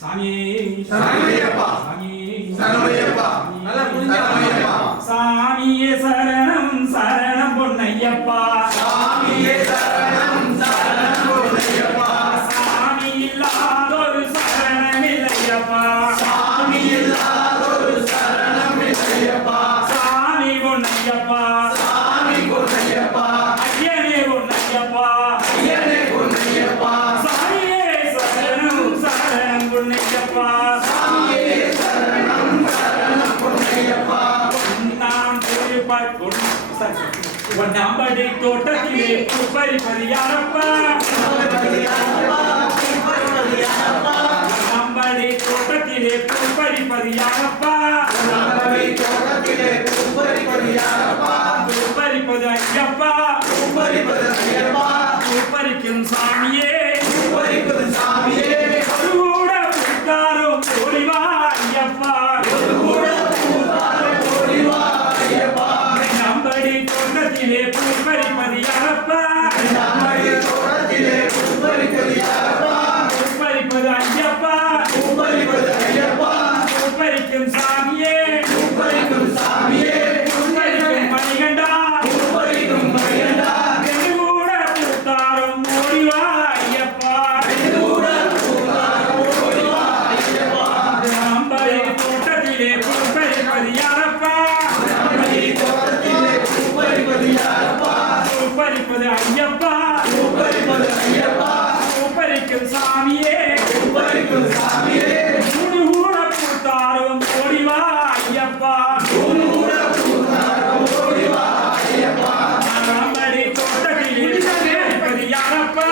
சாமி சரணமையப்பா சாமி சரணமையப்பா நல்லா சரணமையப்பா சாமியே சரணம் சரணம் பொன்னையப்பா சாமியே சரணம் சரணம் பொன்னையப்பா சாமி இல்லாதொரு சரணமில்லையப்பா சாமி இல்லாதொரு சரணமில்லையப்பா சாமி பொன்னையப்பா சாமி பொன்னையப்பா ஐயனே பொன்னையப்பா ஐயனே பொன்னையப்பா சாமியே சரணம் சரணம் பொன்னையப்பா சாமியே சரணம் சரணம் பொன்னையப்பா நான் பொன்னாம்படி தோட்டத்திலே பரியாரப்பா பொன்னாம்படி தோட்டத்திலே பரியாரப்பா பரிப்பது ஐயப்பா பரிக்கும் சாமியே கூட புத்தாரோ போலிவா ஐயப்பா நம்படி தோட்டத்திலே பரியாரப்பா பரிப்பது ஐயப்பா பரிக்கும் சாமியே பரிக்கும் மணிகண்டா கூட புத்தாரும் போலிவா ஐயப்பா நம்படி தோட்டத்திலே பரியாரப்பா பரிப்பது ஐயப்பா பரிக்கும் சாமியே கூட புத்தாரும் போலிவா ஐயப்பா நம்படி தோட்டத்திலே பரியாரப்பா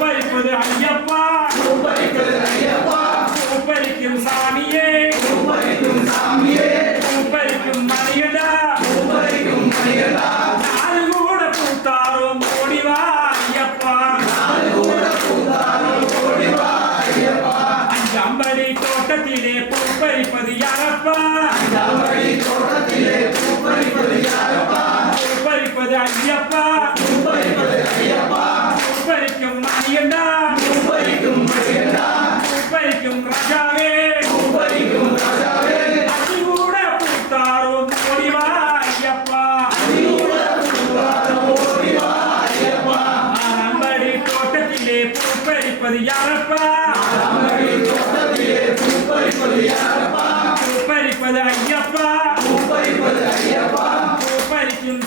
பரிப்பது ஐயப்பா பரிக்கும் சாமியே பரிக்கும் மணிகண்டா நாலு கூட பூத்தாரும் ஓடிவா ஐயப்பா அஞ்சம்படி தோட்டத்திலே பூப்பறிப்பது யாரப்பா பூப்பறிப்பது ஐயப்பா பூப்பறிக்கும் மணிகண்டா பூப்பறிக்கும் ராஜாவே அதி கூட பூத்தாரும் ஓடிவா ஐயப்பா நம்படி தோட்டத்திலே பூப்பறிப்பது யாரப்பா பூப்பறிப்பது ஐயப்பா பூப்பறிக்கும்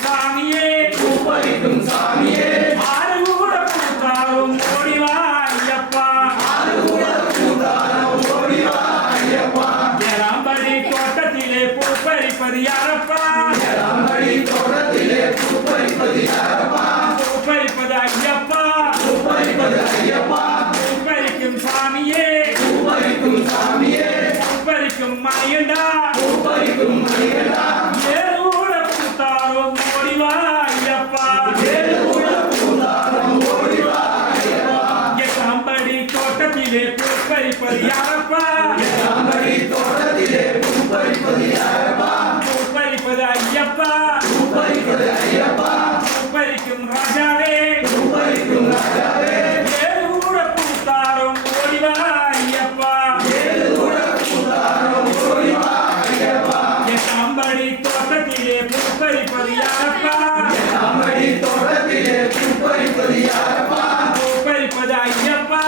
சாமியே ஆறு கூட பூத்தாரும் ஓடிவா ஐயப்பா நம்படி தோட்டத்திலே பூப்பறிப்பது யாரப்பா பூப்பறிப்பது ஐயப்பா பூப்பறிக்கும் சாமியே பூப்பறிக்கும் மணிகண்டா ஏழூட பூத்தாரும் ஓடிவா ஐயப்பா நம்படி தோட்டத்திலே பூப்பறிப்பது யாரப்பா பூப்பறிப்பது ஐயப்பா பூப்பறிக்கும் ராஜாவே ஏழூட பூத்தாரும் ஓடிவா ஐயப்பா நம்படி தோட்டத்திலே பூப்பறிப்பது யாரப்பா பூப்பறிப்பது ஐயப்பா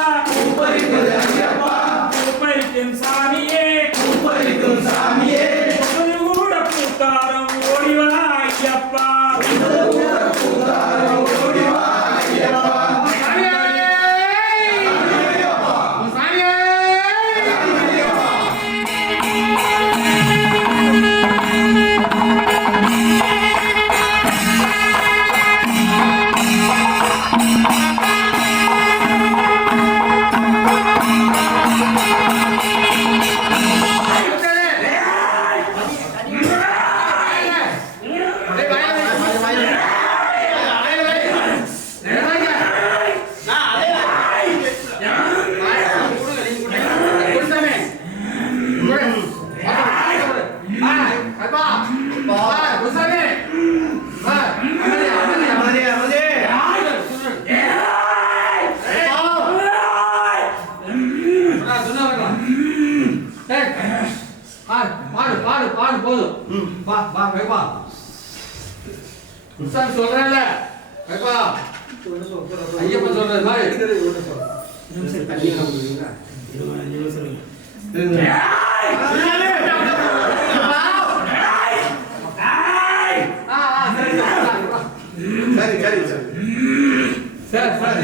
வா வைப்பா உட்சாமி சொல்றேன்ல வைப்பா ஐயப்பன் சொல்றது மாதிரி சரி சரி சரி சரி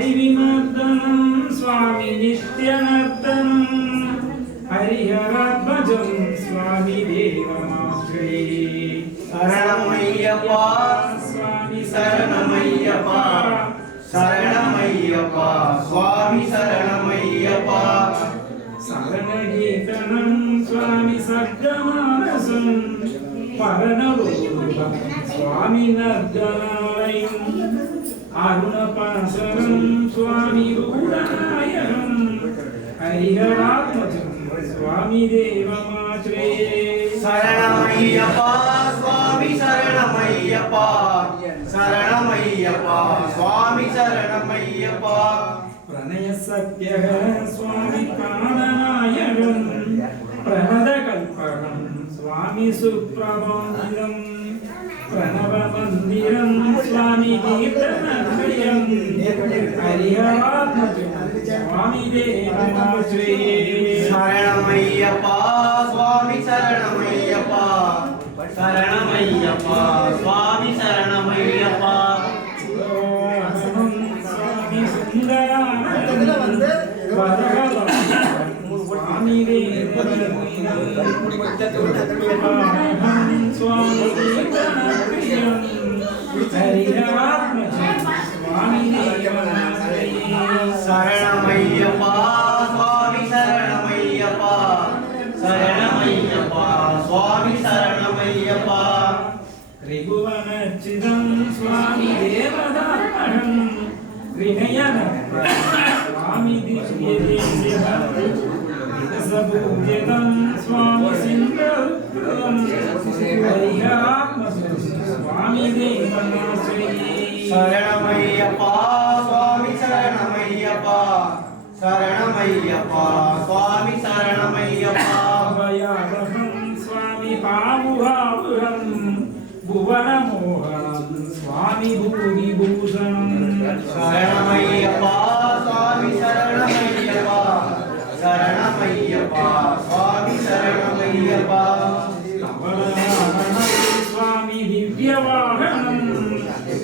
हरिविमर्दनं स्वामी नित्यनर्दनं हरिहरात्मजं स्वामी देवमाश्रये शरणमय्यप्पा स्वामी शरणमय्यप्पा शरणमय्यप्पा स्वामी शरणमय्यप्पा शरणगीतनं स्वामी सद्गमानसं परणरूपं स्वामी नर्दनालयम् अरुणपाशनं स्वामी रूढनायकं हरिहरात्मजं स्वामी देवमाश्रये शरणमय्यप्पा स्वामी शरणमय्यप्पा शरणमय्यप्पा स्वामी शरणमय्यप्पा प्रणय सत्यः स्वामी प्राणनायकं प्रणदकल्पकं स्वामी सुप्रबोधितं प्रणवमन्दिरं स्वामी कीर्तनप्रियं हरिहरात्मजं स्वामी देवमाश्रये शरणमय्यप्पा स्वामी शरणमय्यप्पा शरणमय्यप्पा स्वामी शरणमय्यप्पा स्वामी सुन्दरानन्दं स्वामी देवमाश्रये स्वामी कीर्तनप्रियं हरिहरात्मजं स्वामी देवमाश्रये शरणमय्यप्पा स्वामी शरणमय्यप्पा शरणमय्यप्पा स्वामी शरणमय्यप्पा त्रिभुवनच्युतं स्वामी देवदात्महं विनयनप्रदं स्वामी दिव्यदेव्यहं विकसपूजितं स्वामी सिन्धुकृतं हरिहरात्मजं स्वामी देवमाश्रये शरणमय्यप्पा स्वामी शरणमय्यप्पा शरणमय्यप्पा स्वामी शरणमय्यप्पा भयावहं स्वामी पामुहावुरं भुवनमोहनं स्वामी भूरिभूषणं शरणमय्यप्पा स्वामी शरणमय्यप्पा शरणमय्यप्पा स्वामी शरणमय्यप्पा कमलवाहनं स्वामी दिव्यवाहनं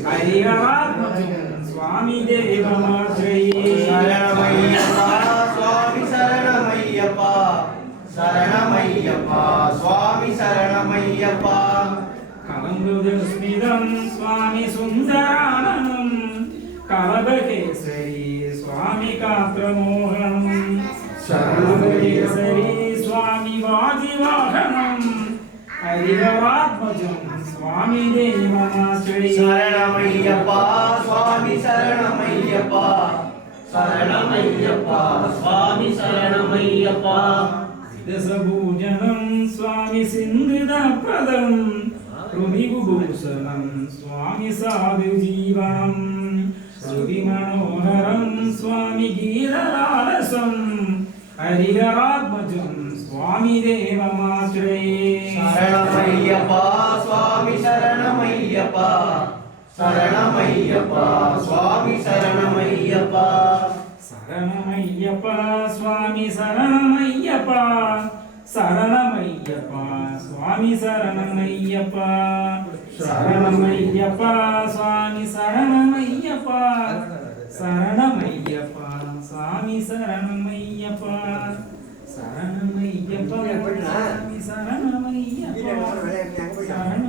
हरिहरात्मजं स्वामी देवमाश्रये शरणमय्यप्पा स्वामी शरणमय्यप्पा शरणमय्यप्पा स्वामी शरणमय्यप्पा कलमृदुस्मितं स्वामी सुन्दराननं कलभकेसरी स्वामी कात्रमोहनं शरणकेसरी स्वामी वाजिवाहनं हरिहरात्मजं स्वामी देवमाश्रये शरणमय्यप्पा स्वामी शरणमय्यप्पा शरणमय्यप्पा स्वामी शरणमय्यप्पा दशभुजनं स्वामी सिन्धुदप्रदं हृदिविभूषणं स्वामी साधुजीवनं श्रुतिमनोहरं स्वामी गीतलालसं हरिहरात्मजं स्वामी देवमाश्रये शरणमय्यप्पा स्वामी शरणमय्यप्पा शरणमय्यप्पा स्वामी शरणमय्यप्पा शरणमय्यप्पा स्वामी शरणमय्यप्पा शरणमय्यप्पा स्वामी शरणमय्यप्पा शरणमय्यप्पा स्वामी शरणमय्यप्पा शरणमय्यप्पा स्वामी शरणमय्यप्पा शरणमय्यप्पा स्वामी शरणमय्यप्पा शरण